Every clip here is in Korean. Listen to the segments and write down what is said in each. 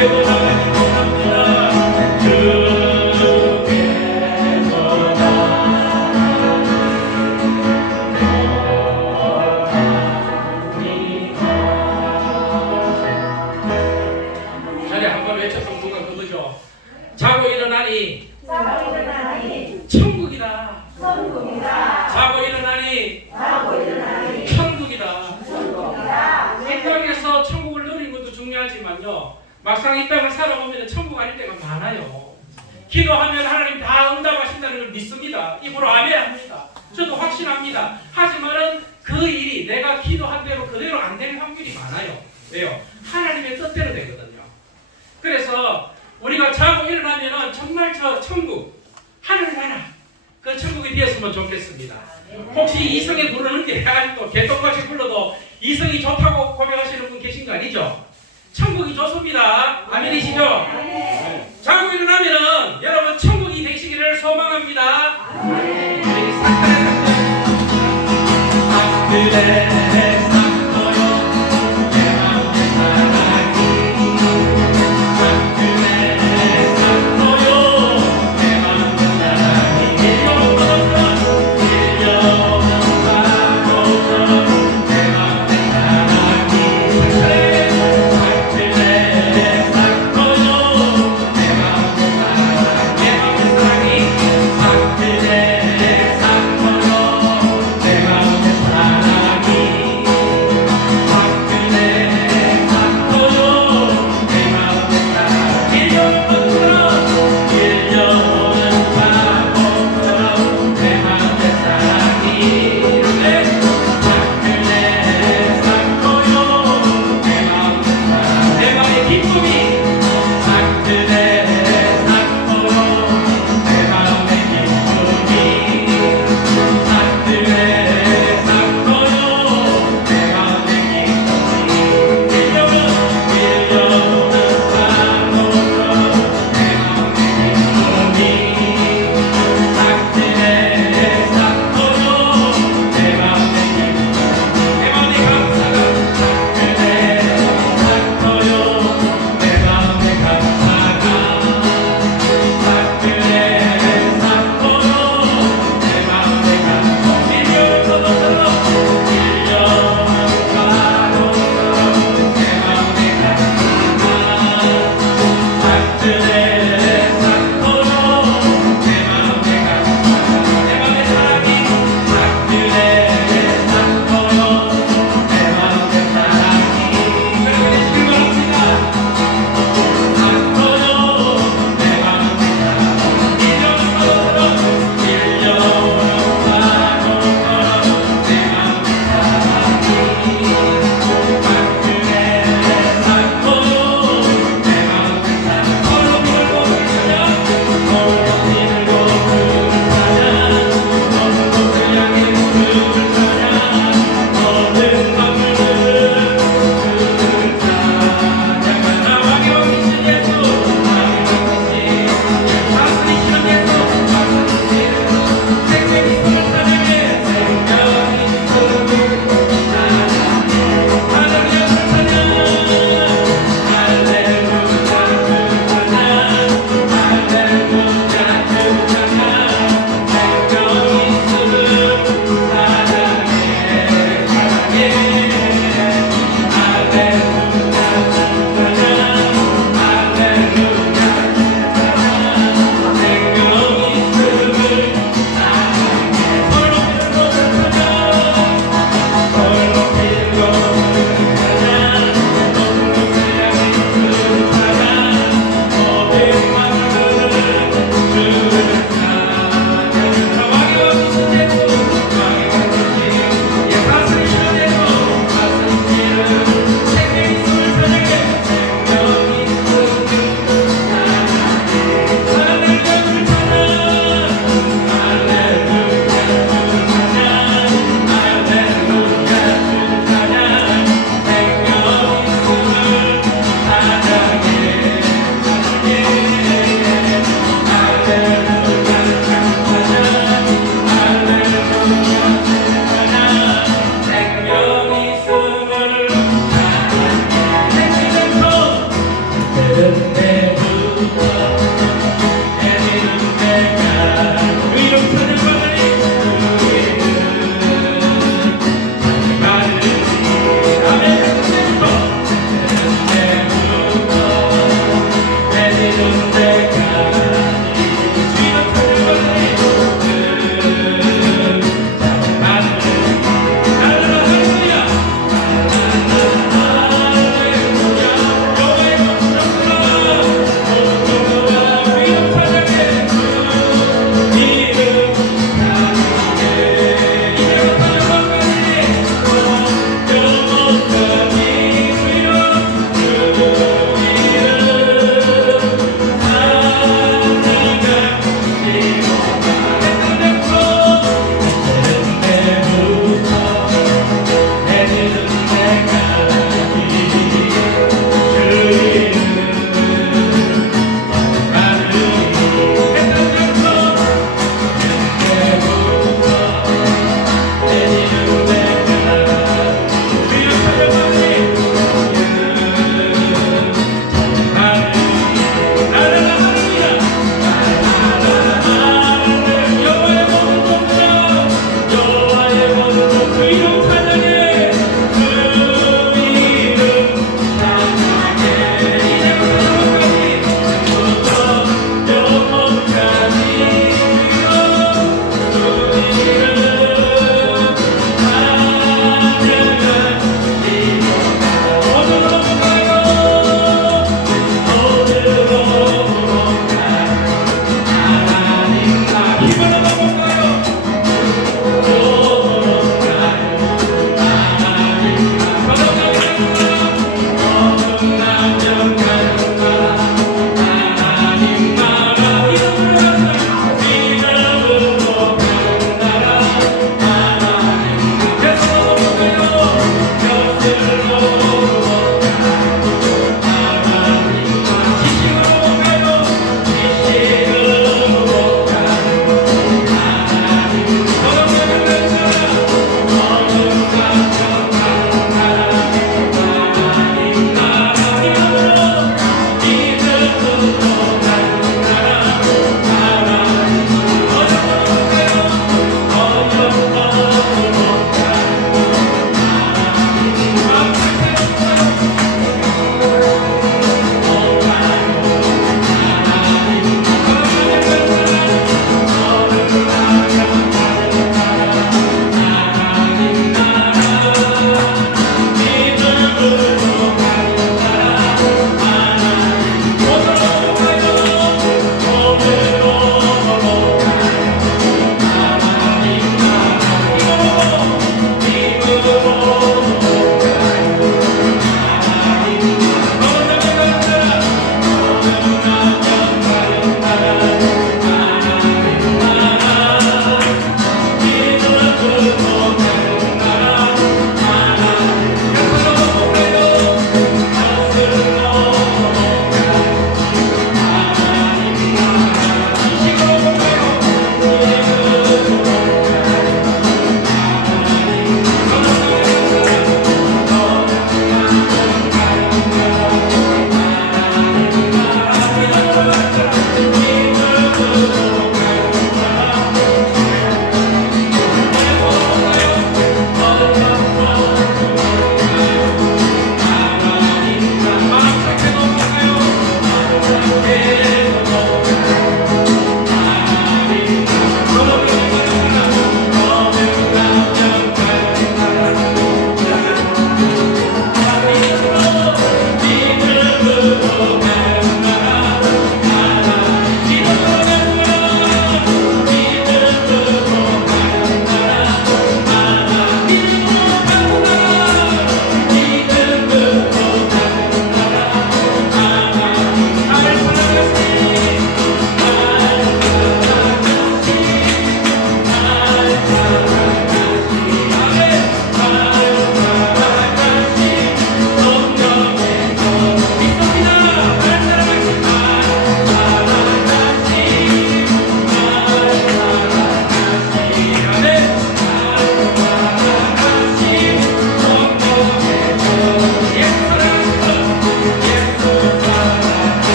주께도 나가는 겁니다. 아까 외쳤던 누가 그거죠. 자고 일어나니 천국이다. 자고 일어나니 천국이다. 이 땅에서 천국을 누리는 것도 중요하지만요, 막상 이 땅을 살아보면 천국 아닐 때가 많아요. 기도하면 하나님 다 응답하신다는 걸 믿습니다. 입으로 아멘합니다. 저도 확신합니다. 하지만은 그 일이 내가 기도한 대로 그대로 안 될 확률이 많아요. 왜요? 하나님의 뜻대로 되거든요. 그래서 우리가 자고 일어나면은 정말 저 천국, 하늘나라, 그 천국이 되었으면 좋겠습니다. 혹시 이성에 부르는 게 아직도 개똥같이 불러도 이성이 좋다고 고백하시는 분 계신 거 아니죠? 천국이 좋습니다. 아멘이시죠? 자고 일어나면은 여러분 천국이 되시기를 소망합니다.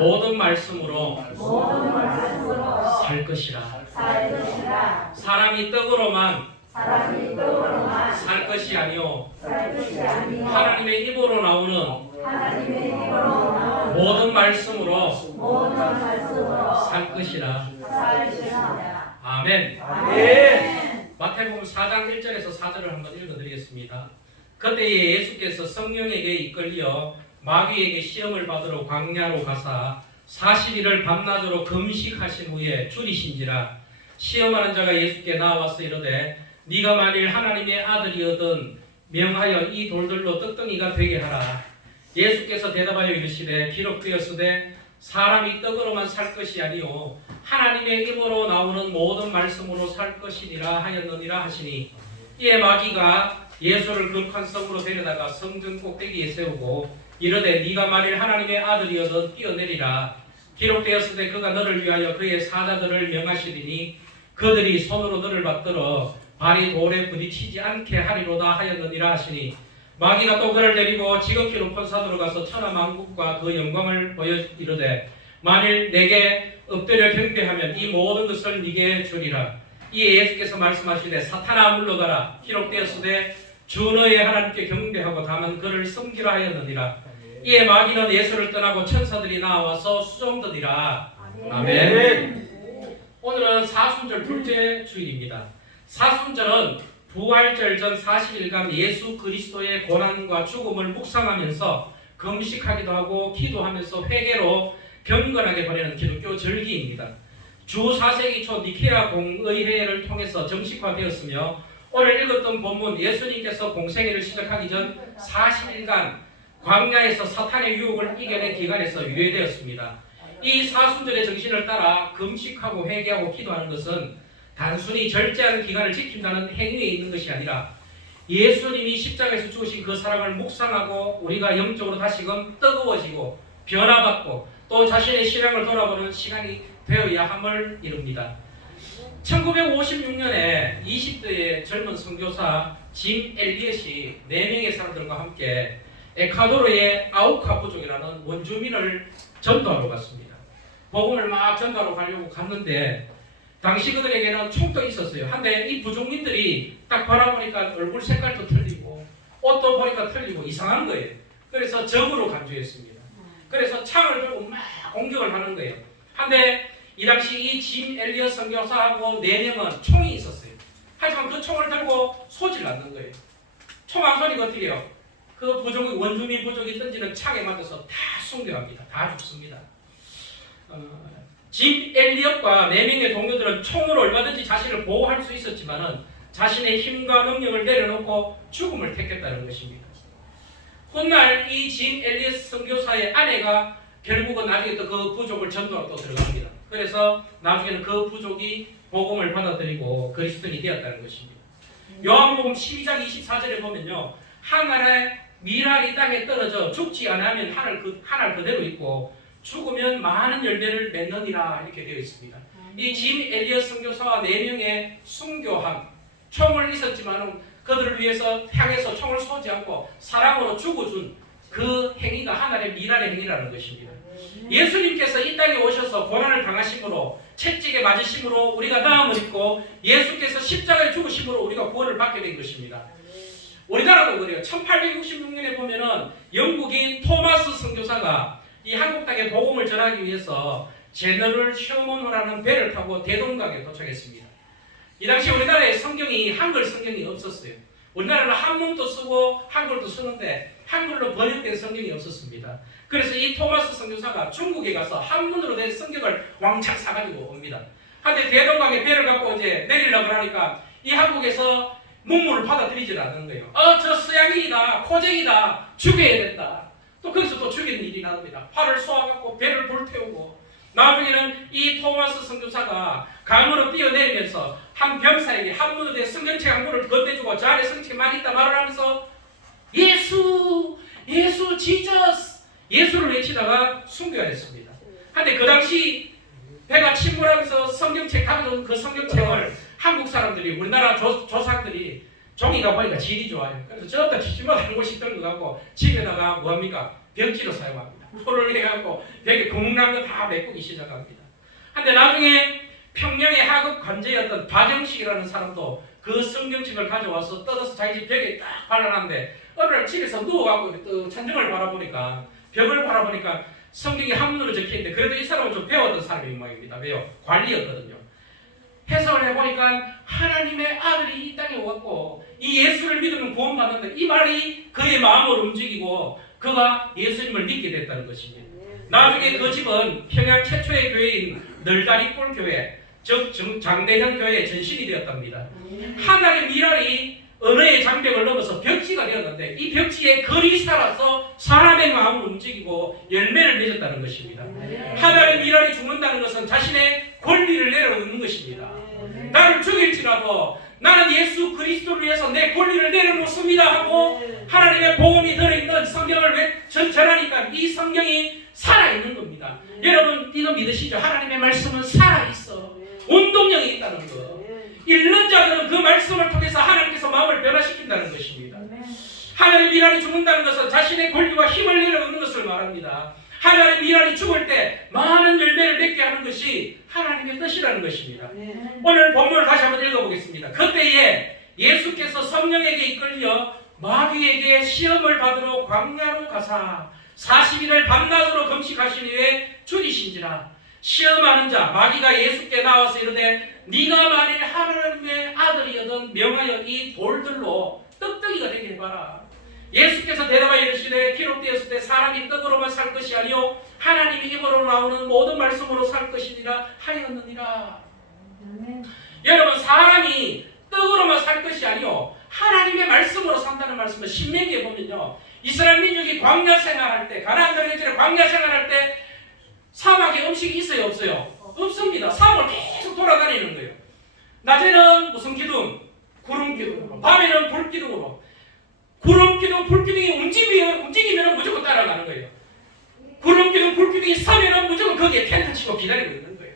모든 말씀으로 살 것이라. 사람이 떡으로만 살 것이 아니요 하나님의 입으로 나오는 모든 말씀으로 살 것이라. 아멘. 마태복음 4장 1절에서 4절을 한번 읽어드리겠습니다. 그때에 예수께서 성령에게 이끌려 마귀에게 시험을 받으러 광야로 가사 40일을 밤낮으로 금식하신 후에 줄이신지라. 시험하는 자가 예수께 나와서 이르되 네가 만일 하나님의 아들이거든 명하여 이 돌들로 떡덩이가 되게 하라. 예수께서 대답하여 이르시되 기록되었으되 사람이 떡으로만 살 것이 아니요 하나님의 입으로 나오는 모든 말씀으로 살 것이니라 하였느니라 하시니, 이에 마귀가 예수를 극한 성으로 데려다가 성전 꼭대기에 세우고 이르되 네가 만일 하나님의 아들이어서 뛰어내리라. 기록되었으되 그가 너를 위하여 그의 사자들을 명하시리니 그들이 손으로 너를 받들어 발이 돌에 부딪히지 않게 하리로다 하였느니라 하시니, 마귀가 또 그를 데리고 지극히 높은 산으로 가서 천하만국과 그 영광을 보여 이르되 만일 내게 엎드려 경배하면 이 모든 것을 네게 주리라. 이에 예수께서 말씀하시되 사탄아 물러가라. 기록되었으되 주 너의 하나님께 경배하고 다만 그를 섬기라 하였느니라. 이에 마귀는 예수를 떠나고 천사들이 나와서 수종드니라. 아멘. 오늘은 사순절 둘째 주일입니다. 사순절은 부활절 전 40일간 예수 그리스도의 고난과 죽음을 묵상하면서 금식하기도 하고 기도하면서 회개로 경건하게 보내는 기독교 절기입니다. 주 4세기 초 니케아 공의회를 통해서 정식화되었으며 오늘 읽었던 본문 예수님께서 공생애를 시작하기 전 40일간 광야에서 사탄의 유혹을 이겨낸 기간에서 유예되었습니다. 이 사순절의 정신을 따라 금식하고 회개하고 기도하는 것은 단순히 절제하는 기간을 지킨다는 행위에 있는 것이 아니라 예수님이 십자가에서 주신 그 사랑을 묵상하고 우리가 영적으로 다시금 뜨거워지고 변화받고 또 자신의 신앙을 돌아보는 시간이 되어야 함을 이룹니다. 1956년에 20대의 젊은 선교사 짐 엘리엇이 4명의 사람들과 함께 에콰도르의 아우카 부족이라는 원주민을 전도하러 갔습니다. 복음을 막 전도하러 가려고 갔는데 당시 그들에게는 총도 있었어요. 한데 이 부족민들이 딱 바라보니까 얼굴 색깔도 틀리고 옷도 보니까 틀리고 이상한 거예요. 그래서 적으로 간주했습니다. 그래서 창을 들고 막 공격을 하는 거예요. 한데 이 당시 이 짐 엘리엇 선교사하고 4명은 총이 있었어요. 하지만 그 총을 들고 쏘질 않는 거예요. 총 안 쏘니까 어떻게 해요? 그 부족이 원주민 부족이 던지는 창에 맞아서 다 순교합니다. 다 죽습니다. 짐 엘리엇과 4명의 동료들은 총으로 얼마든지 자신을 보호할 수 있었지만은 자신의 힘과 능력을 내려놓고 죽음을 택했다는 것입니다. 훗날 이 짐 엘리엇 선교사의 아내가 결국은 나중에 또 그 부족을 전도하러 또 들어갑니다. 그래서 나중에는 그 부족이 복음을 받아들이고 그리스도인이 되었다는 것입니다. 요한복음 12장 24절에 보면요, 하늘의 밀알이 땅에 떨어져 죽지 않으면 하늘 그대로 있고 죽으면 많은 열매를 맺느니라 이렇게 되어 있습니다. 이 짐 엘리엇 선교사와 4명의 순교함, 총을 있었지만 그들을 위해서 향해서 총을 쏘지 않고 사랑으로 죽어준 그 행위가 하늘의 밀알의 행위라는 것입니다. 예수님께서 이 땅에 오셔서 고난을 당하심으로 채찍에 맞으심으로 우리가 나음을 입고 예수께서 십자가에 죽으심으로 우리가 구원을 받게 된 것입니다. 우리나라도 그래요. 1866년에 보면은 영국인 토마스 선교사가 이 한국 땅에 복음을 전하기 위해서 제너럴 셔먼호라는 배를 타고 대동강에 도착했습니다. 이 당시 우리나라에 성경이 한글 성경이 없었어요. 우리나라는 한문도 쓰고 한글도 쓰는데 한글로 번역된 성경이 없었습니다. 그래서 이 토마스 선교사가 중국에 가서 한문으로 된 성경을 왕창 사가지고 옵니다. 한데 대동강에 배를 갖고 이제 내리려고 하니까 이 한국에서 문물을 받아들이질 않는 거예요. 저 서양인이다, 코쟁이다, 죽여야 된다. 또 거기서 또 죽이는 일이 나옵니다. 팔을 쏘아갖고 배를 불태우고 나중에는 이 토마스 선교사가 강으로 뛰어내리면서 한 병사에게 한문으로 된 성경책 한 권을 건네주고 저 안에 성경책이 많이 있다 말을 하면서 예수, 예수, 지저스 예수를 외치다가 순교했습니다. 한데 그 당시 배가 침몰하면서 성경책 가져온 그 성경책을 한국 사람들이 우리나라 조상들이 종이가 보니까 질이 좋아요. 그래서 전부 다 지지마다 한 곳씩 들고 가고 집에다가 뭐합니까? 벽지로 사용합니다. 포를 해갖고 벽에 구멍난 거 다 메꾸기 시작합니다. 근데 나중에 평양의 하급 관제였던 박영식이라는 사람도 그 성경책을 가져와서 뜯어서 자기 집 벽에 딱 발라놨는데 어느 날 집에서 누워갖고 또 천정을 바라보니까 벽을 바라보니까 성경이 한문으로 적혀있는데 그래도 이 사람은 좀 배웠던 사람인 모양입니다. 왜요? 관리였거든요. 해석을 해보니까 하나님의 아들이 이 땅에 왔고 이 예수를 믿으면 구원받는다. 이 말이 그의 마음을 움직이고 그가 예수님을 믿게 됐다는 것입니다. 나중에 그 집은 평양 최초의 교회인 널다리골 교회, 즉 장대현 교회의 전신이 되었답니다. 하나의 미랄이 언어의 장벽을 넘어서 벽지가 되었는데 이 벽지에 글이 살아서 사람의 마음을 움직이고 열매를 맺었다는 것입니다. 하나의 미랄이 죽는다는 것은 자신의 권리를 내려놓는 것입니다. 나를 죽일지라도 나는 예수 그리스도를 위해서 내 권리를 내려놓습니다 하고 하나님의 복음이 들어있는 성경을 전하니까 이 성경이 살아있는 겁니다. 여러분 이거 믿으시죠? 하나님의 말씀은 살아있어. 운동력이 있다는 거. 읽는 자들은 그 말씀을 통해서 하나님께서 마음을 변화시킨다는 것입니다. 하나님의 미랄이 죽는다는 것은 자신의 권리와 힘을 내려놓는 것을 말합니다. 하나님의 미랄이 죽을 때 많은 열매를 맺게 하는 것이 하나님의 뜻이라는 것입니다. 오늘 본문을 다시 한번 읽어보겠습니다. 그때에 예수께서 성령에게 이끌려 마귀에게 시험을 받으러 광야로 가사 40일을 밤낮으로 금식하신 후에 죽이신지라. 시험하는 자 마귀가 예수께 나와서 이르되 네가 만일 하나님의 아들이거든 명하여 이 돌들로 떡덩이가 되게 해봐라. 예수께서 대답하여 이르시되 기록되었을 때 사람이 떡으로만 살 것이 아니요 하나님의 입으로 나오는 모든 말씀으로 살 것이니라 하였느니라. 여러분 사람이 떡으로만 살 것이 아니요 하나님의 말씀으로 산다는 말씀을 신명기에 보면요 이스라엘 민족이 광야 생활할 때 가나안 들어가기 광야 생활할 때 사막에 음식이 있어요 없어요? 없습니다. 사막을 계속 돌아다니는 거예요. 낮에는 무슨 기둥? 구름 기둥으로 밤에는 불 기둥으로 구름 기둥 불 기둥이 움직이면 무조건 따라가는 거예요. 구름 기둥 불 기둥이 서면은 무조건 거기에 텐트 치고 기다리고 있는 거예요.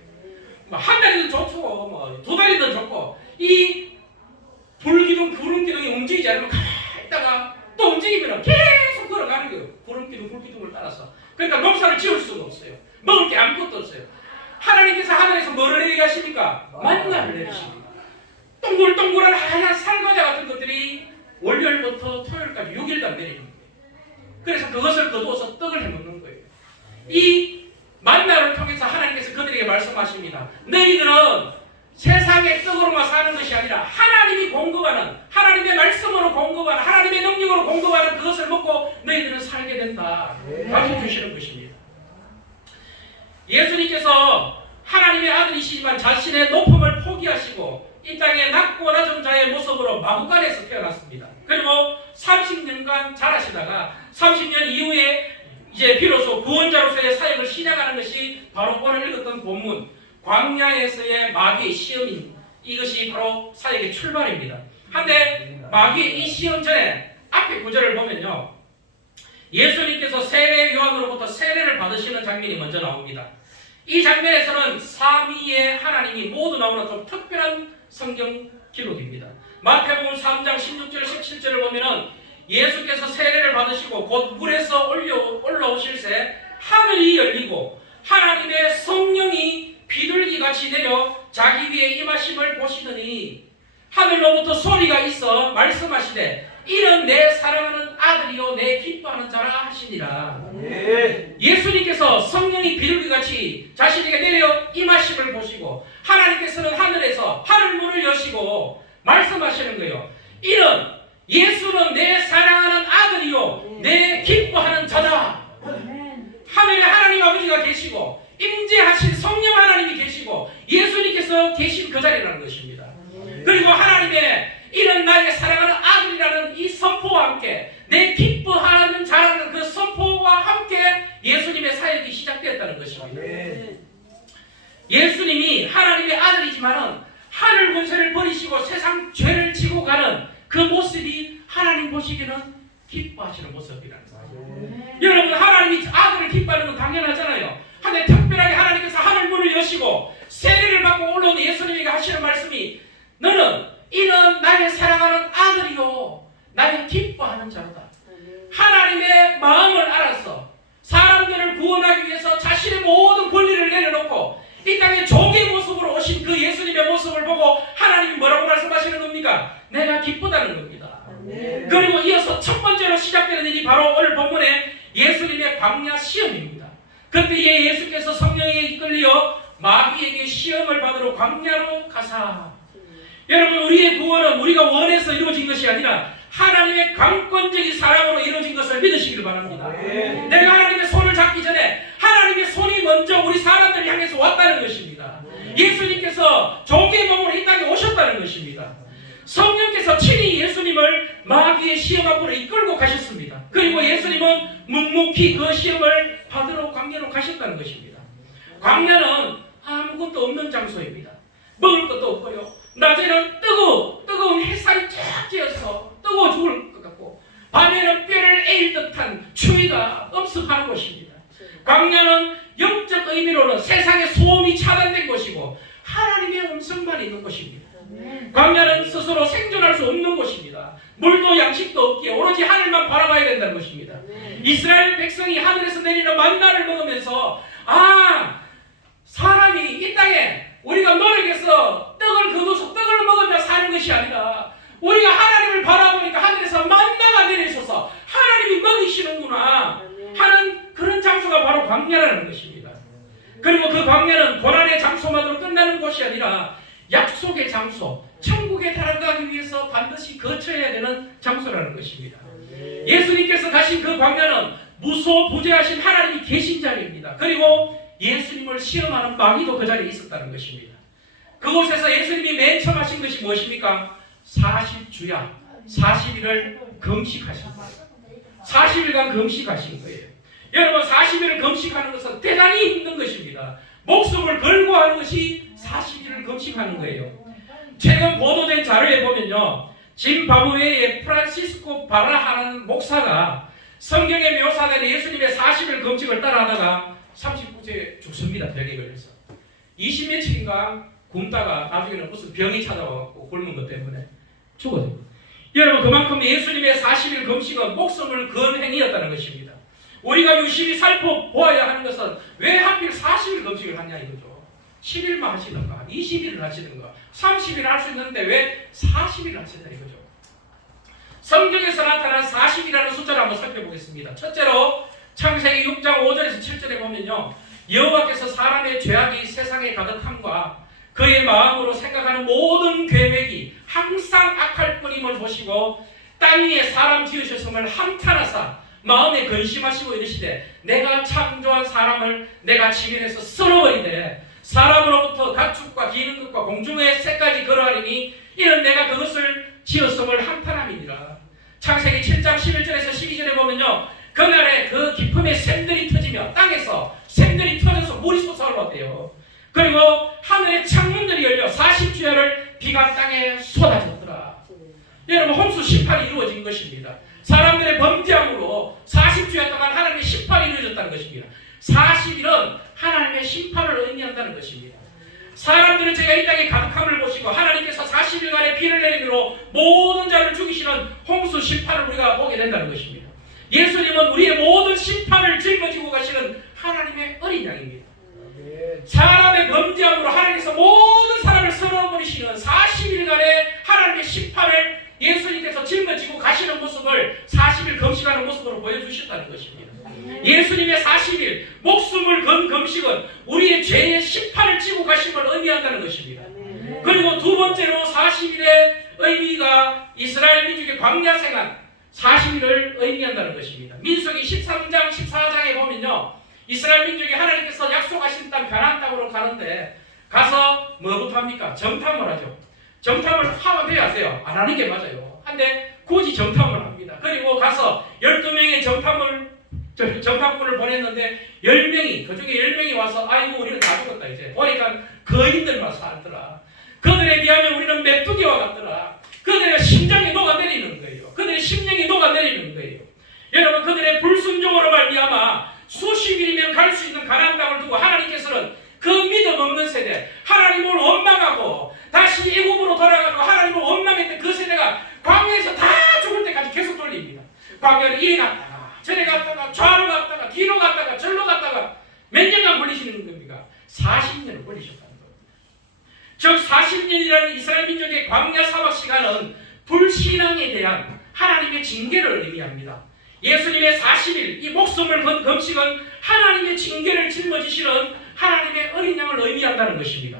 뭐 한 달이든 좋고 뭐 두 달이든 좋고 이 불 기둥 구름 기둥이 움직이지 않으면 가만히 있다가 또 움직이면 계속 걸어가는 거예요. 구름 기둥 불 기둥을 따라서. 그러니까 농사를 지을 수가 없어요. 먹을 게 아무것도 없어요. 하나님께서 하늘에서 뭐를 내리게 하십니까? 만나를 내리십니다. 동글동글한 하얀 살과자 같은 것들이 월요일부터 토요일까지 6일간 내리는 거예요. 그래서 그것을 거두어서 떡을 해먹는 거예요. 이 만나를 통해서 하나님께서 그들에게 말씀하십니다. 너희들은 세상의 떡으로만 사는 것이 아니라 하나님이 공급하는 하나님의 말씀으로 공급하는 하나님의 능력으로 공급하는 그것을 먹고 너희들은 살게 된다. 가르쳐 주시는 것입니다. 예수님께서 하나님의 아들이시지만 자신의 높음을 포기하시고 이 땅에 낮고 낮은 자의 모습으로 마구간에서 태어났습니다. 그리고 30년간 자라시다가 30년 이후에 이제 비로소 구원자로서의 사역을 시작하는 것이 바로 오늘 읽었던 본문 광야에서의 마귀의 시험인 이것이 바로 사역의 출발입니다. 한데 마귀의 이 시험 전에 앞에 구절을 보면요 예수님께서 세례 요한으로부터 세례를 받으시는 장면이 먼저 나옵니다. 이 장면에서는 삼위의 하나님이 모두 나오는 좀 특별한 성경 기록입니다. 마태복음 3장 16절 17절을 보면은 예수께서 세례를 받으시고 곧 물에서 올라오실새 하늘이 열리고 하나님의 성령이 비둘기같이 내려 자기 위에 임하심을 보시더니 하늘로부터 소리가 있어 말씀하시되 이는 내 사랑하는 아들이요 내 기뻐하는 자라 하시니라. 예수님께서 성령이 비둘기같이 자신에게 내려 임하심을 보시고 하나님께서는 하늘에서 하늘문을 여시고 말씀하시는 거예요. 이는 예수는 내 사랑하는 아들이요 내 기뻐하는 자다. 하늘에 하나님 아버지가 계시고 임재하신 성령 하나님이 계시고 예수님께서 계신 그 자리라는 것입니다. 그리고 하나님의 이는 나의 사랑하는 아들이라는 이 선포와 함께 내 기뻐하는 자라는 그 선포와 함께 예수님의 사역이 시작되었다는 것입니다. 예수님이 하나님의 아들이지만은 하늘 권세를 버리시고 세상 죄를 지고 가는 그 모습이 하나님 보시기에는 기뻐하시는 모습이라는 거예요. 여러분 하나님이 아들을 기뻐하는 건 당연하잖아요. 근데 특별하게 하나님께서 하늘 문을 여시고 세례를 받고 올라온 예수님에게 하시는 말씀이 너는 이는 나의 사랑하는 아들이요 나의 기뻐하는 자로다. 하나님의 마음을 알아서 사람들을 얻었다는 겁니다. 그리고 이어서 첫 번째로 시작되는 일이 바로 오늘 본문의 예수님의 광야 시험입니다. 그때 예수께서 성령에 이끌려 마귀에게 시험을 받으러 광야로 가사. 여러분, 우리의 구원은 우리가 원해서 이루어진 것이 아니라 하나님의 강권적인 사랑으로 이루어진 것을 믿으시길 바랍니다. 내가 하나님의 손을 잡기 전에 하나님의 손이 먼저 우리 사람들을 향해서 왔다는 것입니다. 예수님께서 종의 몸으로 이 땅에 오셨다는 것입니다. 성령께서 친히 예수님을 마귀의 시험 앞으로 이끌고 가셨습니다. 그리고 예수님은 묵묵히 그 시험을 받으러 광야로 가셨다는 것입니다. 광야는 아무것도 없는 장소입니다. 먹을 것도 없고요. 낮에는 뜨거운 햇살이 쫙 쬐어서 뜨거워 죽을 것 같고, 밤에는 뼈를 에일 듯한 추위가 엄습하는 곳입니다. 광야는 영적 의미로는 세상의 소음이 차단된 곳이고 하나님의 음성만 있는 곳입니다. 광야는 스스로 생존할 수 없는 곳입니다. 물도 양식도 없기에 오로지 하늘만 바라봐야 된다는 것입니다. 이스라엘 백성이 하늘에서 내리는 만나를 먹으면서 사람이 이 땅에 우리가 노력해서 떡을 거둬서 떡을 먹으며 사는 것이 아니라 우리가 하나님을 바라보니까 하늘에서 만나가 내리셔서 하나님이 먹이시는구나 하는 그런 장소가 바로 광야라는 것입니다. 그리고 그 광야는 고난의 장소만으로 끝나는 곳이 아니라 약속의 장소, 천국에 달아가기 위해서 반드시 거쳐야 되는 장소라는 것입니다. 예수님께서 가신 그 광야는 무소부재하신 하나님이 계신 자리입니다. 그리고 예수님을 시험하는 마귀도 그 자리에 있었다는 것입니다. 그곳에서 예수님이 맨 처음 하신 것이 무엇입니까? 40주야 40일을 금식하신 거예요. 40일간 금식하신 거예요. 여러분, 40일을 금식하는 것은 대단히 힘든 것입니다. 목숨을 걸고 하는 것이 40일을 금식하는 거예요. 최근 보도된 자료에 보면요, 짐바브웨의 프란시스코 바라하는 목사가 성경에 묘사된 예수님의 40일 금식을 따라하다가 39세에 죽습니다. 벽에 걸려서 20며칠인가 굶다가 나중에는 무슨 병이 찾아와서 굶은 것 때문에 죽어요. 여러분, 그만큼 예수님의 40일 금식은 목숨을 건 행위였다는 것입니다. 우리가 유심히 살펴보아야 하는 것은 왜 하필 40일 금식을 하냐 이거죠. 10일만 하시던가 20일을 하시던가 30일 할 수 있는데 왜 40일 하시냐 이거죠. 성경에서 나타난 40이라는 숫자를 한번 살펴보겠습니다. 첫째로 창세기 6장 5절에서 7절에 보면요, 여호와께서 사람의 죄악이 세상에 가득함과 그의 마음으로 생각하는 모든 계획이 항상 악할 뿐임을 보시고 땅 위에 사람 지으셨음을 한탄하사 마음에 근심하시고 이르시되 내가 창조한 사람을 내가 지면에서 쓸어버리되 사람으로부터 가축과 기는 것과 공중의 새까지 걸어하리니 이는 내가 그것을 지었음을 한탄함이니라. 창세기 7장 11절에서 12절에 보면요, 그날에 그 깊음에 샘들이 터지며 땅에서 샘들이 터져서 물이 솟아올랐대요. 그리고 하늘의 창문들이 열려 40주야를 비가 땅에 쏟아졌더라. 여러분, 홍수 심판이 이루어진 것입니다. 사람들의 범죄함으로 40주야 동안 하나님의 심판이 이루어졌다는 것입니다. 40일은 하나님의 심판을 의미한다는 것입니다. 사람들은 제가 이 땅에 가득함을 보시고 하나님께서 40일간의 비를 내림으로 모든 자를 죽이시는 홍수 심판을 우리가 보게 된다는 것입니다. 예수님은 우리의 모든 심판을 짊어지고 가시는 하나님의 어린 양입니다. 사람의 범죄함으로 하나님께서 모든 사람을 썰어버리시는 40일간의 하나님의 심판을 예수님께서 짊어지고 가시는 모습을 40일 금식하는 모습으로 보여주셨다는 것입니다. 예수님의 40일 목숨을 건 금식은 우리의 죄의 심판을 지고 가심을 의미한다는 것입니다. 그리고 두 번째로 40일의 의미가 이스라엘 민족의 광야 생활 40일을 의미한다는 것입니다. 민수기 13장 14장에 보면요, 이스라엘 민족이 하나님께서 약속하신 땅 가나안 땅으로 가는데 가서 뭐부터 합니까? 정탐을 하죠. 정탐을 하면 돼야 하세요. 안 하는 게 맞아요. 한데 굳이 정탐을 합니다. 그리고 가서 12명의 정탐꾼을 보냈는데 10명이, 그중에 10명이 와서 아이고 우리는 다 죽었다 이제. 보니까 거인들만 살더라. 그들에 비하면 우리는 메뚜기와 같더라. 그들의 심장이 녹아내리는 거예요. 그들의 심령이 녹아내리는 거예요. 여러분, 그들의 불순종으로 말미암아 수십 일이면 갈 수 있는 가나안 땅을 두고 하나님께서는 그 믿음 없는 세대, 하나님을 원망하고 다시 애굽으로 돌아가고 하나님을 원망했던 그 세대가 광야에서 다 죽을 때까지 계속 돌립니다. 광야를 이리 갔다가 저리 갔다가 좌로 갔다가 뒤로 갔다가 절로 갔다가 몇 년간 걸리시는 겁니까? 40년을 걸리셨다는 겁니다. 즉 40년이라는 이스라엘 민족의 광야 사막 시간은 불신앙에 대한 하나님의 징계를 의미합니다. 예수님의 40일 이 목숨을 건 금식은 하나님의 징계를 짊어지시는 하나님의 어린 양을 의미한다는 것입니다.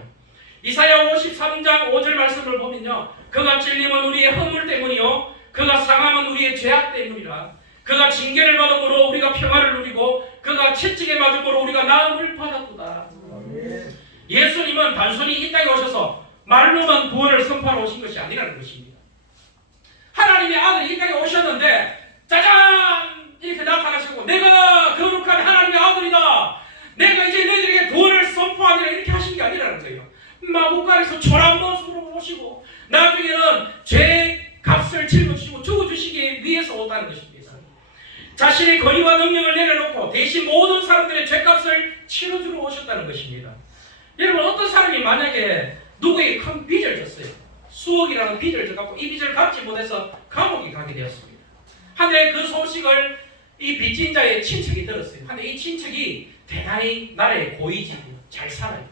이사야 53장 5절 말씀을 보면요, 그가 찔림은 우리의 허물 때문이요 그가 상함은 우리의 죄악 때문이라. 그가 징계를 받음으로 우리가 평화를 누리고 그가 채찍에 맞음으로 우리가 나음을 받았도다. 예수님은 단순히 이 땅에 오셔서 말로만 구원을 선포하러 오신 것이 아니라는 것입니다. 하나님의 아들이 이 땅에 오셨는데 짜잔 이렇게 나타나시고 내가 거룩한 하나님의 아들이다, 내가 이제 너희들에게 구원을 선포하니라 이렇게 하신 게 아니라는 거예요. 마구간에서 초라한 모습으로 오시고 나중에는 죄 값을 짊어지시고 죽어주시기 위해서 오다는 것입니다. 자신의 권위와 능력을 내려놓고 대신 모든 사람들의 죄값을 치러주러 오셨다는 것입니다. 여러분, 어떤 사람이 만약에 누구에게 큰 빚을 졌어요. 수억이라는 빚을 져갖고 이 빚을 갚지 못해서 감옥에 가게 되었습니다. 한데 그 소식을 이 빚진 자의 친척이 들었어요. 한데 이 친척이 대단히 나라의 고위직이에요. 잘 살아요.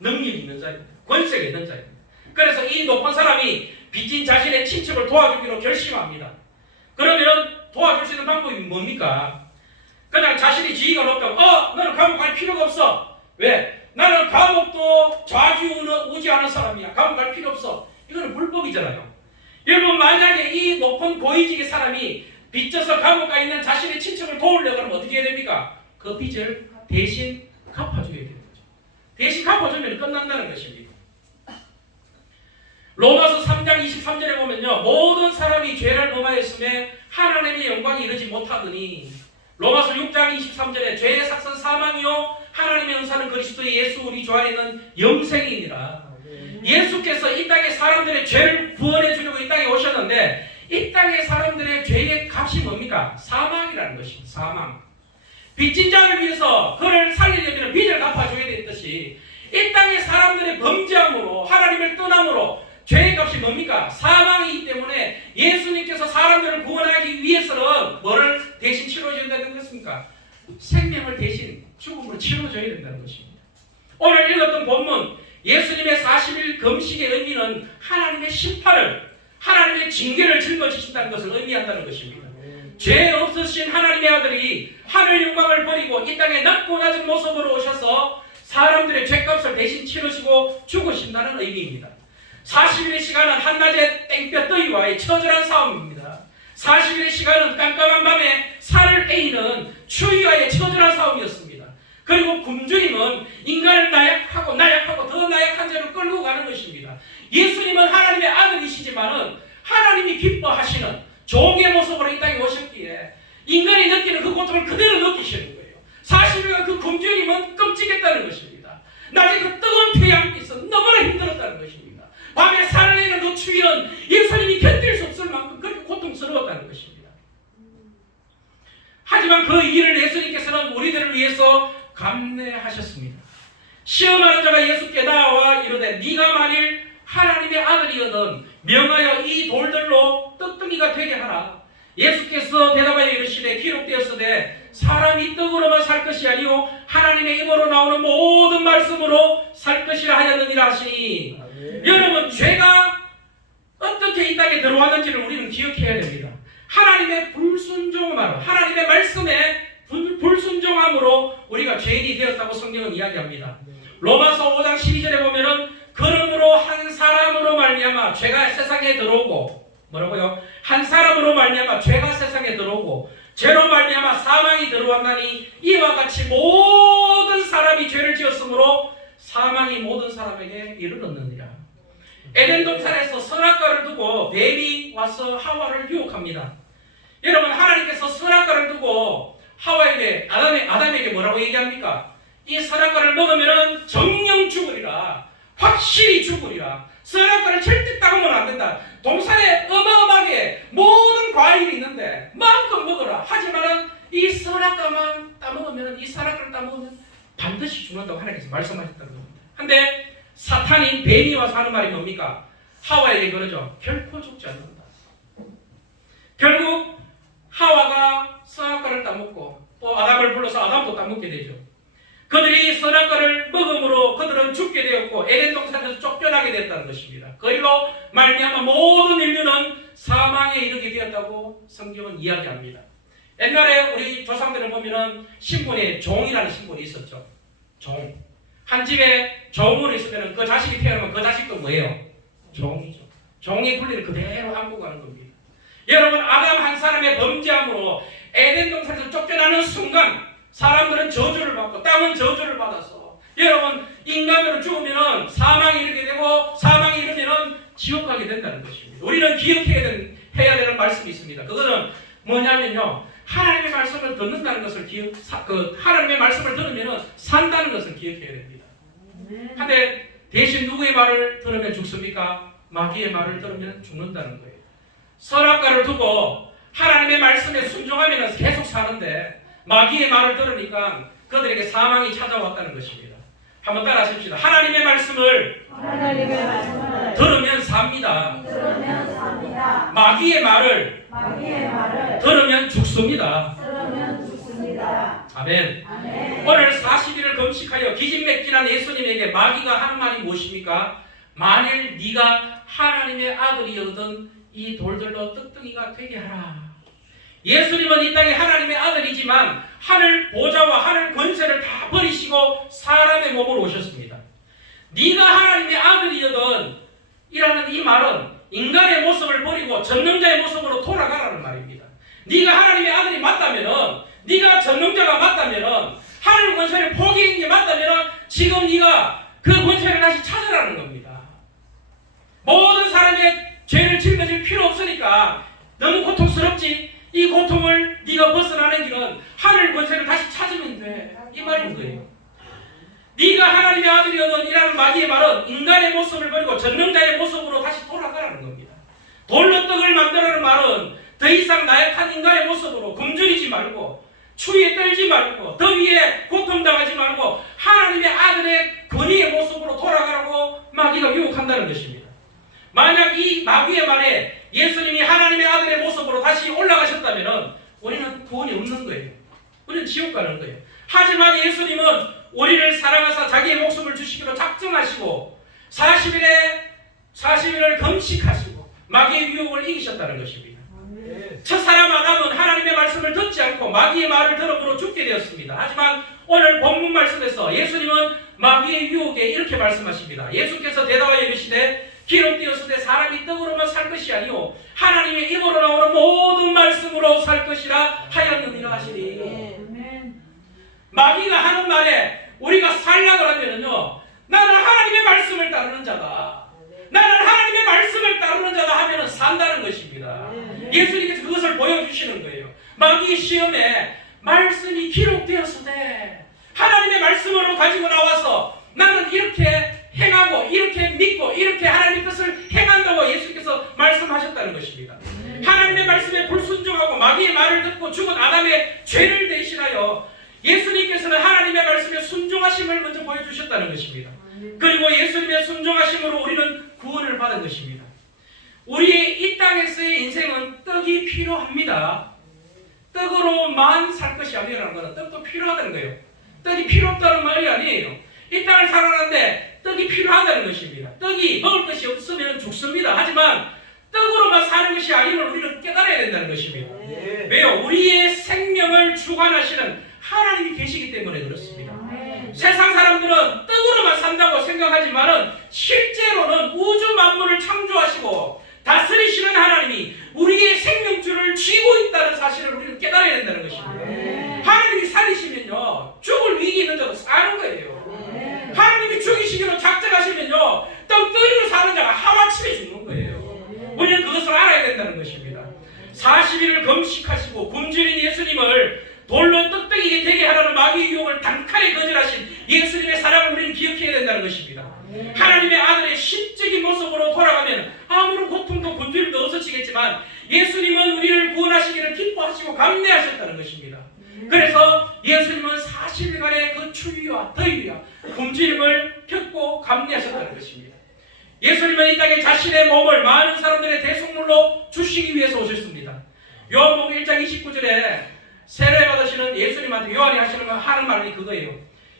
능력 있는 자입니다. 권세가 있는 자입니다. 그래서 이 높은 사람이 빚진 자신의 친척을 도와주기로 결심합니다. 그러면 도와줄 수 있는 방법이 뭡니까? 그냥 자신이 지위가 높다고 너는 감옥 갈 필요가 없어. 왜? 나는 감옥도 좌지우지하는 사람이야. 감옥 갈 필요 없어. 이거는 불법이잖아요. 여러분, 만약에 이 높은 고위직의 사람이 빚져서 감옥 가 있는 자신의 친척을 도우려고 하면 어떻게 해야 됩니까? 그 빚을 대신 갚아줘야 되는 거죠. 대신 갚아주면 끝난다는 것입니다. 로마서 3장 23절에 보면요, 모든 사람이 죄를 범하였음에 하나님의 영광이 이르지 못하더니, 로마서 6장 23절에 죄의 삭선 사망이요 하나님의 은사는 그리스도의 예수 우리 주 안에 있는 영생이니라. 예수께서 이 땅에 사람들의 죄를 구원해 주려고 이 땅에 오셨는데 이 땅의 사람들의 죄의 값이 뭡니까? 사망이라는 것입니다. 사망. 빚진 자를 위해서 그를 살리려면 빚을 갚아줘야 되듯이 이 땅의 사람들의 범죄함으로 하나님을 떠남으로 죄의 값이 뭡니까? 사망이기 때문에 예수님께서 사람들을 구원하기 위해서는 뭐를 대신 치러줘야 된다는 것입니까? 생명을 대신 죽음으로 치러줘야 된다는 것입니다. 오늘 읽었던 본문 예수님의 40일 금식의 의미는 하나님의 심판을, 하나님의 징계를 짊어지신다는 것을 의미한다는 것입니다. 죄 없으신 하나님의 아들이 하늘 영광을 버리고 이 땅에 낮고 낮은 모습으로 오셔서 사람들의 죄값을 대신 치르시고 죽으신다는 의미입니다. 40일의 시간은 한낮의 땡볕더위와의 처절한 싸움입니다. 40일의 시간은 깜깜한 밤에 살을 에이는 추위와의 처절한 싸움이었습니다. 그리고 굶주림은 인간을 나약하고 더 나약한 죄로 끌고 가는 것입니다. 예수님은 하나님의 아들이시지만은 하나님이 기뻐하시는 종의 모습으로 이 땅에 오셨기에 인간이 느끼는 그 고통을 그대로 느끼시는 거예요. 40일간 그 굶주림은 끔찍했다는 것입니다. 낮에 그 뜨거운 태양이 있어 너무나 힘들었다는 것입니다. 밤에 살을 내는 그 추위는 예수님이 견딜 수 없을 만큼 그렇게 고통스러웠다는 것입니다. 하지만 그 일을 예수님께서는 우리들을 위해서 감내하셨습니다. 시험하는 자가 예수께 나와 이르되 네가 만일 하나님의 아들이거든 명하여 이 돌들로 떡덩이가 되게 하라. 예수께서 대답하여 이르시되 기록되었으되 사람이 떡으로만 살 것이 아니요 하나님의 입으로 나오는 모든 말씀으로 살 것이라 하였느니라 하시니, 여러분, 죄가 어떻게 이 땅에 들어왔는지를 우리는 기억해야 됩니다. 하나님의 불순종함으로, 하나님의 말씀에 불순종함으로 우리가 죄인이 되었다고 성경은 이야기합니다. 로마서 5장 12절에 보면은 그러므로 한 사람으로 말미암아 죄가 세상에 들어오고, 뭐라고요? 한 사람으로 말미암아 죄가 세상에 들어오고 죄로 말미암아 사망이 들어왔나니 이와 같이 모든 사람이 죄를 지었으므로 사망이 모든 사람에게 이르렀느니라. 에덴 동산에서 선악과를 두고 뱀이 와서 하와를 유혹합니다. 여러분, 하나님께서 선악과를 두고 하와에게 아담에게 뭐라고 얘기합니까? 이 선악과를 먹으면 정령 죽으리라. 확실히 죽으리라. 선악과를 절대 따먹으면 안 된다. 동산에 어마어마하게 모든 과일이 있는데 마음껏 먹어라. 하지만은 이 선악과만 따먹으면, 이 선악과를 따먹으면 반드시 죽는다고 하나님께서 말씀하셨다는 겁니다. 근데 사탄인 뱀이 와서 하는 말이 뭡니까? 하와에게 그러죠. 결코 죽지 않는다. 결국 하와가 선악과를 따먹고 또 아담을 불러서 아담도 따먹게 되죠. 그들이 선악과를 먹음으로 그들은 죽게 되었고 에덴 동산에서 쫓겨나게 됐다는 것입니다. 그 일로 말미암아 모든 인류는 사망에 이르게 되었다고 성경은 이야기합니다. 옛날에 우리 조상들을 보면은 신분에 종이라는 신분이 있었죠. 종. 한 집에 종으로 있으면 그 자식이 태어나면 그 자식도 뭐예요? 종이죠. 종의 분리를 그대로 안고 가는 겁니다. 여러분, 아담 한 사람의 범죄함으로 에덴 동산에서 쫓겨나는 순간 사람들은 저주를 받고 땅은 저주를 받았어. 여러분, 인간으로 죽으면 사망이 이르게 되고 사망이 이르면 지옥 가게 된다는 것입니다. 우리는 기억해야 되는 말씀이 있습니다. 그거는 뭐냐면요, 하나님의 말씀을 듣는다는 것을 하나님의 말씀을 들으면 산다는 것을 기억해야 됩니다. 근데 대신 누구의 말을 들으면 죽습니까? 마귀의 말을 들으면 죽는다는 거예요. 선악과를 두고 하나님의 말씀에 순종하면 계속 사는데 마귀의 말을 들으니까 그들에게 사망이 찾아왔다는 것입니다. 한번 따라 하십시다. 하나님의 말씀을 들으면 삽니다. 마귀의 말을 들으면 죽습니다. 아멘. 오늘 40일을 금식하여 기진맥진한 예수님에게 마귀가 하는 말이 무엇입니까? 만일 네가 하나님의 아들이거든 이 돌들로 떡덩이가 되게 하라. 예수님은 이 땅에 하나님의 아들이지만 하늘 보좌와 하늘 권세를 다 버리시고 사람의 몸으로 오셨습니다. 네가 하나님의 아들이거든 이라는 이 말은 인간의 모습을 버리고 전능자의 모습으로 돌아가라는 말입니다. 네가 하나님의 아들이 맞다면은, 네가 전능자가 맞다면은, 하늘 권세를 포기한 게 맞다면은 지금 네가 그 권세를 다시 찾으라는 겁니다. 모든 사람의 죄를 짊어질 필요 없으니까 너무 고통스럽지? 이 고통을 네가 벗어나는 길은 하늘 권세를 다시 찾으면 돼. 이 말인 거예요. 네가 하나님의 아들이거든 이라는 마귀의 말은 인간의 모습을 버리고 전능자의 모습으로 다시 돌아가라는 겁니다. 돌로 떡을 만들라는 말은 더 이상 나약한 인간의 모습으로 굶주리지 말고 추위에 떨지 말고 더위에 고통당하지 말고 하나님의 아들의 권위의 모습으로 돌아가라고 마귀가 유혹한다는 것입니다. 만약 이 마귀의 말에 예수님이 하나님의 아들의 모습으로 다시 올라가셨다면 우리는 구원이 없는 거예요. 우리는 지옥 가는 거예요. 하지만 예수님은 우리를 사랑하사 자기의 목숨을 주시기로 작정하시고 40일을 금식하시고 마귀의 유혹을 이기셨다는 것입니다. 첫사람 아담은 하나님의 말씀을 듣지 않고 마귀의 말을 들음으로 죽게 되었습니다. 하지만 오늘 본문 말씀에서 예수님은 마귀의 유혹에 이렇게 말씀하십니다. 예수께서 대답하여 이르시되 기록되었으되 사람이 떡으로만 살 것이 아니요 하나님의 입으로 나오는 모든 말씀으로 살 것이라 하였느니라 하시니. 마귀가 하는 말에 우리가 살려고 하면은요, 나는 하나님의 말씀을 따르는 자다, 나는 하나님의 말씀을 따르는 자다 하면은 산다는 것입니다. 예수님께서 그것을 보여주시는 거예요. 마귀의 시험에 말씀이 기록되었으되 하나님의 말씀으로 가지고 나와서 나는 이렇게 행하고 이렇게 믿고 이렇게 하나님의 뜻을 행한다고 예수께서 말씀하셨다는 것입니다. 하나님의 말씀에 불순종하고 마귀의 말을 듣고 죽은 아담의 죄를 대신하여 예수님께서는 하나님의 말씀에 순종하심을 먼저 보여주셨다는 것입니다. 그리고 예수님의 순종하심으로 우리는 구원을 받은 것입니다. 우리의 이 땅에서의 인생은 떡이 필요합니다. 떡으로만 살 것이 아니라는 것은 떡도 필요하다는 거예요. 떡이 필요 없다는 말이 아니에요. 이 땅을 살아가는데 떡이 필요하다는 것입니다. 떡이 먹을 것이 없으면 죽습니다. 하지만 떡으로만 사는 것이 아님을 우리는 깨달아야 된다는 것입니다. 왜요? 우리의 생명을 주관하시는 하나님이 계시기 때문에 그렇습니다. 세상 사람들은 떡으로만 산다고 생각하지만은 실제로는 우주 만물을 창조하시고 다스리시는 하나님이 우리의 생명줄을 쥐고 있다는 사실을 우리는 깨달아야 된다는 것입니다. 하나님이 살리시면요, 죽을 위기 있는 자도 사는 거예요. 하나님이 죽이시기로 작정하시면요, 떡덩이로 사는 자가 하루아침에 죽는 거예요. 우리는 그것을 알아야 된다는 것입니다. 40일을 금식하시고 굶주린 예수님을 돌로 떡덩이게 되게 하라는 마귀의 유혹을 단칼에 거절하신 예수님의 사랑을 우리는 기억해야 된다는 것입니다. 하나님의 아들의 신적인 모습으로 돌아가면 아무런 고통도 굶주림도 없어지겠지만 예수님은 우리를 구원하시기를 기뻐하시고 감내하셨다는 것입니다. 그래서 예수님은 40일간의 그 추위와 더위와 굶주림을 겪고 감내하셨다는 것입니다. 예수님은 이 땅에 자신의 몸을 많은 사람들의 대속물로 주시기 위해서 오셨습니다. 요한복음 1장 29절에 세례 받으시는 예수님한테 요한이 하는 말이 그거예요.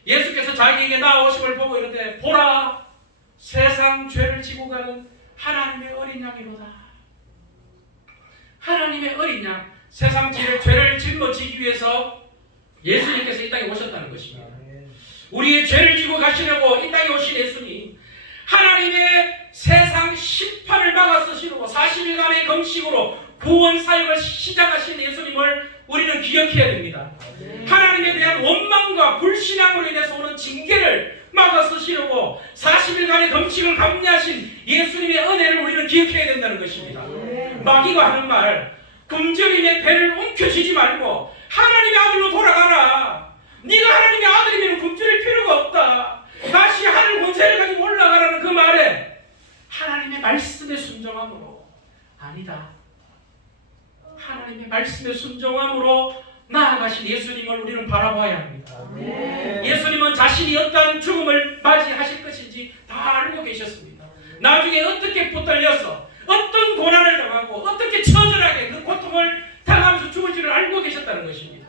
예수께서 자기에게 나오심을 보고 이르되 보라 세상 죄를 지고 가는 하나님의 어린 양이로다. 하나님의 어린 양, 세상 죄를 짊어지기 위해서 예수님께서 이 땅에 오셨다는 것입니다. 우리의 죄를 지고 가시려고 이 땅에 오신 예수님, 하나님의 세상 심판을 막아 쓰시려고 40일간의 금식으로 구원 사역을 시작하신 예수님을 우리는 기억해야 됩니다. 하나님에 대한 원망과 불신앙으로 인해서 오는 징계를 막아 쓰시려고 40일간의 금식을 감내하신 예수님의 은혜를 우리는 기억해야 된다는 것입니다. 마귀가 하는 말, 금절임의 배를 움켜쥐지 말고 하나님의 아들로 돌아가라. 네가 하나님의 아들이면 금절일 필요가 없다. 다시 하늘 권세를 가지고 올라가라는 그 말에 하나님의 말씀에 순종함으로, 아니다, 하나님의 말씀에 순종함으로 나아가신 예수님을 우리는 바라봐야 합니다. 예수님은 자신이 어떠한 죽음을 맞이하실 것인지 다 알고 계셨습니다. 나중에 어떻게 붙들려서 어떤 고난을 당하고 어떻게 처절하게 그 고통을 당하면서 죽을지를 알고 계셨다는 것입니다.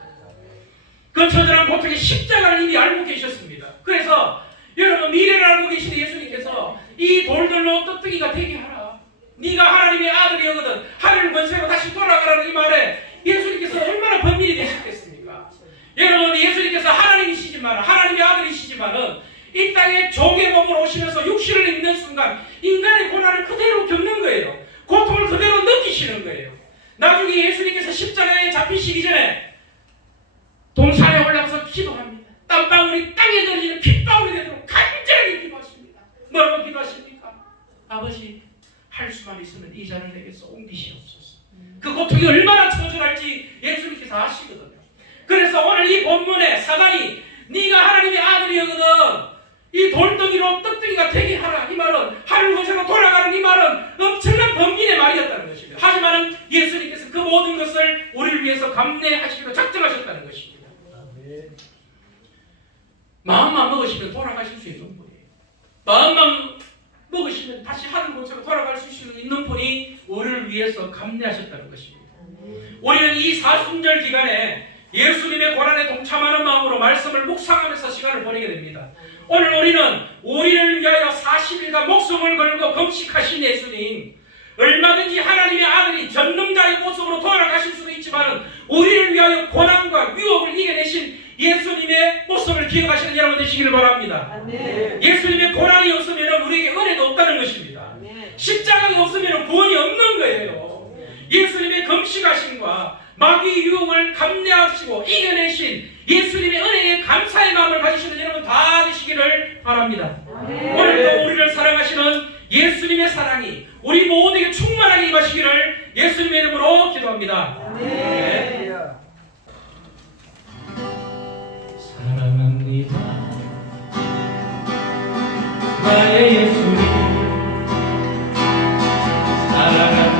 그 처절한 고통의 십자가를 이미 알고 계셨습니다. 그래서 여러분, 미래를 알고 계신 예수님께서 이 돌들로 떡뜨기가 되게 하라. 네가 하나님의 아들이거든 하늘 권세로 다시 돌아가라는 이 말에 예수님께서 얼마나 번민이 되셨겠습니까? 여러분, 예수님께서 하나님이시지만, 하나님의 아들이시지만은 이 땅에 종의 몸으로 오시면서 육신을 입는 순간 인간의 고난을 그대로 겪는 거예요. 고통을 그대로 느끼시는 거예요. 나중에 예수님께서 십자가에 잡히시기 전에 동산에 올라가서 기도합니다. 땀방울이 땅에 떨어지는 핏방울이 되도록 간절하게 기도하십니다. 뭐라고 기도하십니까? 아버지, 할 수만 있으면 이 잔을 내게서 옮기시옵소서. 그 고통이 얼마나 처절할지 예수님께서 아시거든요. 그래서 오늘 이 본문에 사단이 네가 하나님의 아들이거든 이 돌덩이로 떡덩이가 되게 하라, 이 말은 하늘 권세로 돌아가는 이 말은 엄청난 범인의 말이었다는 것입니다. 하지만 예수님께서 그 모든 것을 우리를 위해서 감내하시기로 작정하셨다는 것입니다. 마음만 먹으시면 돌아가실 수 있는 분이에요. 마음만 먹으시면 다시 하늘 권세로 돌아갈 수 있는 분이 우리를 위해서 감내하셨다는 것입니다. 우리는 이 사순절 기간에 예수님의 고난에 동참하는 마음으로 말씀을 묵상하면서 시간을 보내게 됩니다. 오늘 우리를 위하여 40일간 목숨을 걸고 금식하신 예수님, 얼마든지 하나님의 아들이 전능자의 모습으로 돌아가실 수도 있지만 우리를 위하여 고난과 유혹을 이겨내신 예수님의 모습을 기억하시는 여러분 되시기를 바랍니다. 아멘. 예수님의 고난이 없으면 우리에게 은혜도 없다는 것입니다. 아멘. 십자가가 없으면 구원이 없는 거예요. 예수님의 금식하심과 마귀의 유혹을 감내하시고 이겨내신 예수님의 은혜에 감사의 마음을 가지시는 여러분 다 되시기를 바랍니다. 아멘. 오늘도 우리를 사랑하시는 예수님의 사랑이 우리 모두에게 충만하게 임하시기를 예수님의 이름으로 기도합니다. 아멘. 사랑합니다. 나의 예수님 사랑합니다.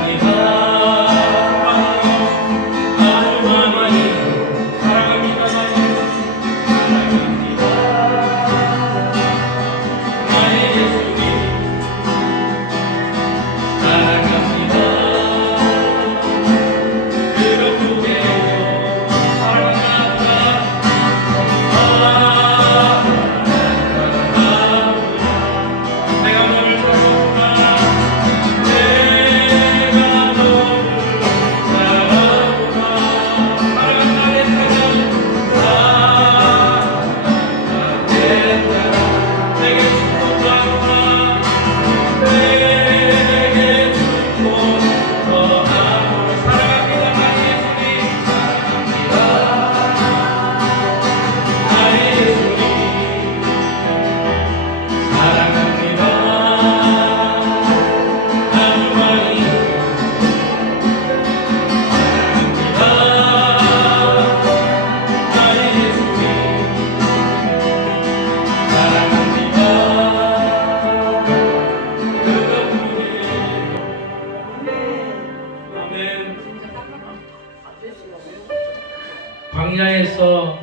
광야에서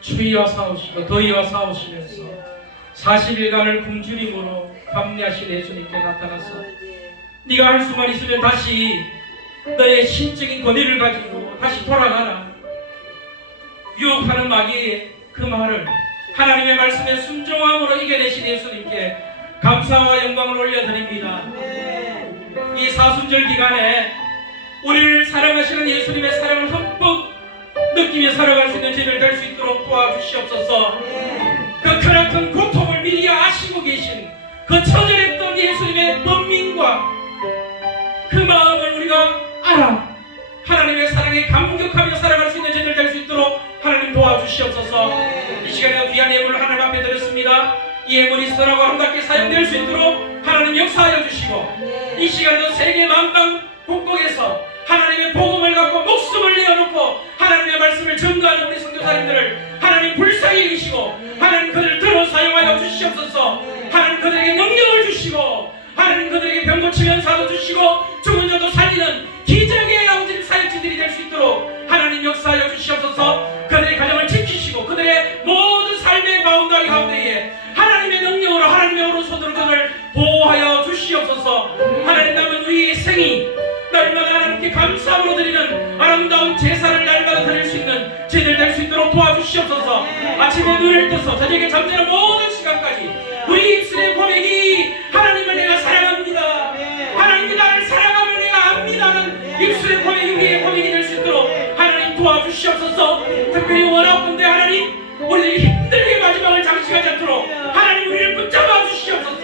추위와 싸우시고 더위와 싸우시면서 40일간을 굶주림으로 감내하신 예수님께 나타나서 네가 할 수만 있으면 다시 너의 신적인 권위를 가지고 다시 돌아가라. 유혹하는 마귀의 그 말을 하나님의 말씀에 순종함으로 이겨내신 예수님께 감사와 영광을 올려드립니다. 이 사순절 기간에 우리를 사랑하시는 예수님의 사랑을 흠뻑 느끼며 살아갈 수 있는 저희들 될 수 있도록 도와주시옵소서. 그 크나큰 고통을 미리 아시고 계신 그 처절했던 예수님의 번민과 그 마음을 우리가 알아 하나님의 사랑에 감격하며 살아갈 수 있는 저희들 될 수 있도록 하나님 도와주시옵소서. 이 시간에 귀한 예물을 하나님 앞에 드렸습니다. 이 예물이 선하고 아름답게 사용될 수 있도록 하나님 역사하여 주시고, 이 시간도 세계 만방 곳곳에서 하나님의 복음을 갖고 목숨을 내어놓고 하나님의 말씀을 전가하는 우리 선교사님들을 하나님 불쌍히 여기시고 하나님 그들을 들어 사용하여 주시옵소서. 하나님 그들에게 능력을 주시고 하나님 그들에게 병 고치는 은사도 주시고 죽은 자도 살리는 기적의 아버지 사역자들이 될 수 있도록 하나님 역사하여 주시옵소서. 그들의 가정을 지키시고 그들의 모든 삶의 마음가기 가운데에 하나님의 능력으로 하나님의 오른손으로 그들을 보호하여 주시옵소서. 하나님 남은 우리의 생이 날마다 하나님께 감사함으로 드리는 아름다운 제사를 날마다 드릴 수 있는 저희들 될 수 있도록 도와주시옵소서. 아침에 눈을 떠서 저녁에 잠드는 모든 시간까지 우리 입술의 고백이 하나님을 내가 사랑합니다, 하나님이 나를 사랑함을 내가 압니다는 입술의 고백이 우리의 고백이 될 수 있도록 하나님 도와주시옵소서. 특별히 원하건대 하나님 우리들이 힘들게 마지막을 장식하지 않도록 하나님 우리를 붙잡아 주시옵소서.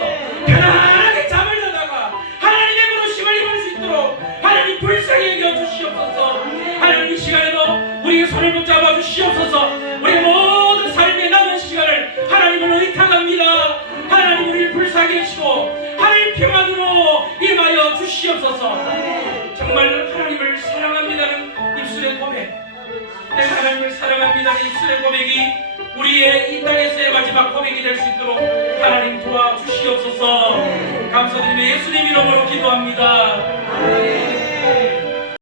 편안하게 잠을 자다가 하나님의 부르심을 입을 수 있도록 하나님 불쌍히 여겨 주시옵소서. 하나님 이 시간에도 우리의 손을 붙잡아 주시옵소서. 우리의 모든 삶의 남은 시간을 하나님을 의탁합니다. 하나님 우리를 불쌍히 해주시고 하늘 평안으로 임하여 주시옵소서. 정말 하나님을 사랑합니다는 입술의 고백, 내가 하나님을 사랑합니다는 입술의 고백이 우리의 이 땅에서의 마지막 고백이 될 수 있도록 하나님 도와주시옵소서. 감사드리며 예수님 이름으로 기도합니다.